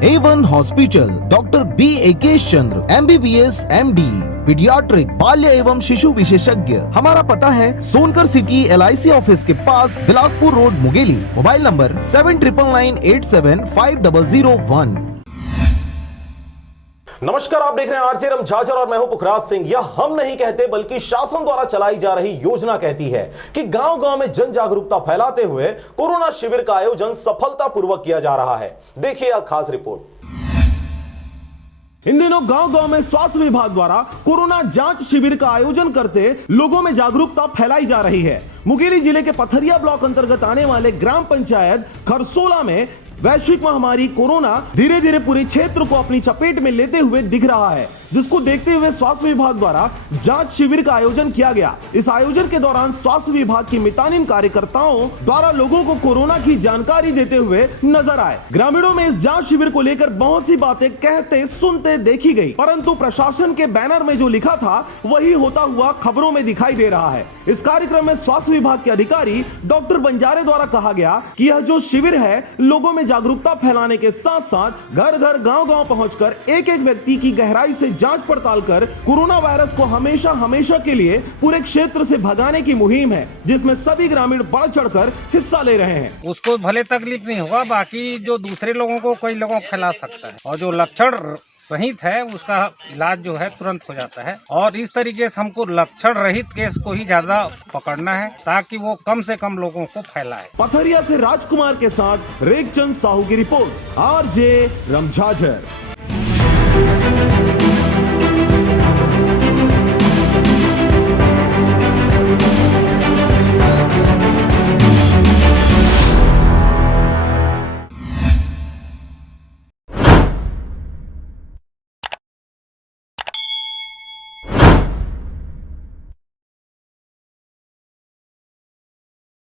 A1 hospital, doctor B एकेश चंद्र, MBBS MD, paediatric, बाल्य एवं शिशु विशेषज्ञ। हमारा पता है सोनकर सिटी LIC ऑफिस के पास, Bilaspur road, Mungeli. Mobile number 7999875001। नमस्कार, आप देख रहे हैं आरजे रमझाझर और मैं हूं पुखराज सिंह। यह हम नहीं कहते बल्कि शासन द्वारा चलाई जा रही योजना कहती है कि गांव-गांव में जन जागरूकता फैलाते हुए कोरोना शिविर का आयोजन सफलतापूर्वक किया जा रहा है। देखिए यह खास रिपोर्ट। इन दिनों गांव-गांव में स्वास्थ्य विभाग द्वारा कोरोना जांच शिविर का आयोजन करते लोगों में जागरूकता फैलाई जा रही है। मुंगेली जिले के पथरिया ब्लॉक अंतर्गत आने वाले ग्राम पंचायत खरसोला में वैश्विक महामारी कोरोना धीरे धीरे पूरे क्षेत्र को अपनी चपेट में लेते हुए दिख रहा है, जिसको देखते हुए स्वास्थ्य विभाग द्वारा जांच शिविर का आयोजन किया गया। इस आयोजन के दौरान स्वास्थ्य विभाग की मितानिन कार्यकर्ताओं द्वारा लोगों को कोरोना की जानकारी देते हुए नजर आए। ग्रामीणों में इस जांच शिविर को लेकर बहुत सी बातें कहते सुनते देखी गई, परंतु प्रशासन के बैनर में जो लिखा था वही होता हुआ खबरों में दिखाई दे रहा है। इस कार्यक्रम में स्वास्थ्य विभाग के अधिकारी डॉक्टर बंजारे द्वारा कहा गया कि यह जो शिविर है लोगों में जागरूकता फैलाने के साथ साथ घर घर गांव-गांव पहुंचकर एक एक व्यक्ति की गहराई से जांच पड़ताल कर कोरोना वायरस को हमेशा हमेशा के लिए पूरे क्षेत्र से भगाने की मुहिम है, जिसमें सभी ग्रामीण बढ़ चढ़कर हिस्सा ले रहे हैं। उसको भले तकलीफ नहीं होगा, बाकी जो दूसरे लोगों को कई लोगों को फैला सकता है, और जो लक्षण सहित है उसका इलाज जो है तुरंत हो जाता है। और इस तरीके से हमको लक्षण रहित केस को ही ज्यादा पकड़ना है ताकि वो कम से कम लोगों को फैलाए। पथरिया से राजकुमार के साथ रेखचंद साहू की रिपोर्ट, आरजे रमझाझर।